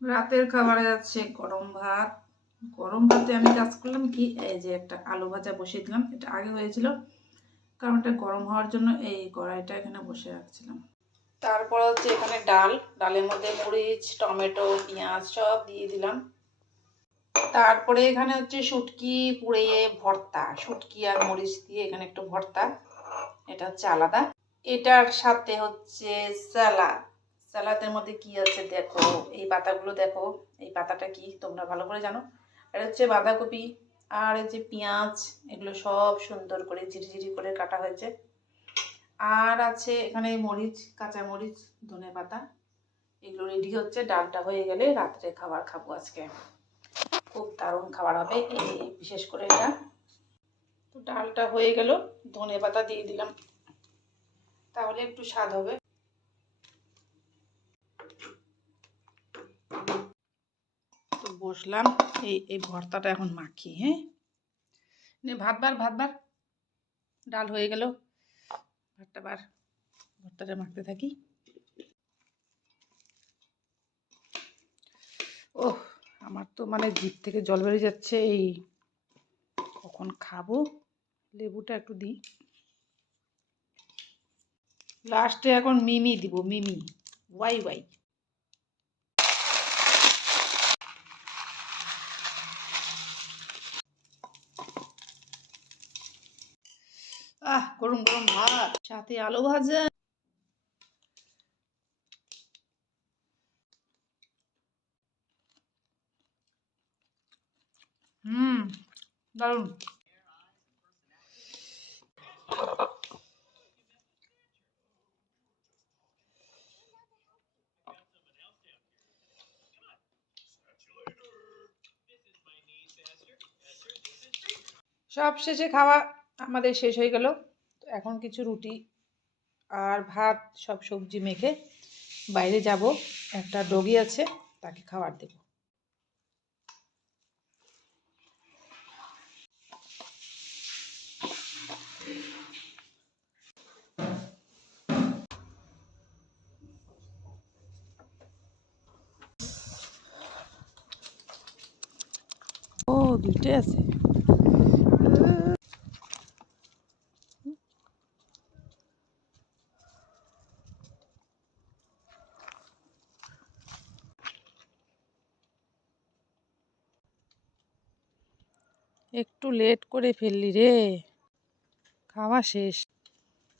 রাতের খাবারে যাচ্ছে গরম ভাত। গরম ভাতে আমি কাজ করলাম কি, এই যে একটা আলু ভাজা বসিয়ে দিলাম। এটা আগে হয়েছিল, কারণ এটা গরম হওয়ার জন্য এই কড়াইটা এখানে বসে রাখছিলাম। তারপর হচ্ছে এখানে ডালের মধ্যে মরিচ, টমেটো, পেঁয়াজ সব দিয়ে দিলাম। তারপরে এখানে হচ্ছে শুটকি পুড়িয়ে ভর্তা, শুটকি আর মরিচ দিয়ে এখানে একটু ভর্তা, এটা হচ্ছে আলাদা। এটার সাথে হচ্ছে স্যালাড। স্যালাডের মধ্যে কি আছে দেখো, এই পাতাগুলো দেখো, এই পাতাটা কি তোমরা ভালো করে জানো। এটা হচ্ছে বাঁধাকপি আর এই যে পেঁয়াজ, এগুলো সব সুন্দর করে ঝিরিঝিরি করে কাটা হয়েছে। আর আছে এখানে মরিচ, কাঁচা মরিচ, ধনে পাতা, এগুলো রেডি হচ্ছে। ডালটা হয়ে গেলে রাত্রে খাবার খাবো আজকে, খুব দারুণ খাবার হবে এই, বিশেষ করে এটা। তো ডালটা হয়ে গেল, ধনে পাতা দিয়ে দিলাম, তাহলে একটু স্বাদ হবে। তো বসলাম, এই ভর্তাটা এখন মাখি। হ্যাঁ, নে ভাতবার ডাল হয়ে গেল, ভর্তাটা মাখতে থাকি। ওহ, আমার তো মানে জিভ থেকে জল বেরিয়ে যাচ্ছে। এই কখন খাবো, লেবুটা একটু দিই। লাস্টে এখন মিমি দিব, মিমি, ওয়াই ওয়াই। গরম গরম ভাত সাথে আলু ভাজা। দারুণ। সব শেষে খাওয়া আমাদের শেষ হয়ে গেল। এখন কিছু রুটি আর ভাত সব সবজি মেখে বাইরে যাব, একটা ডগি আছে তাকে খাবার দেব। ও, দুইটাই আছে। একটু লেট করে ফেললি রে, খাওয়া শেষ।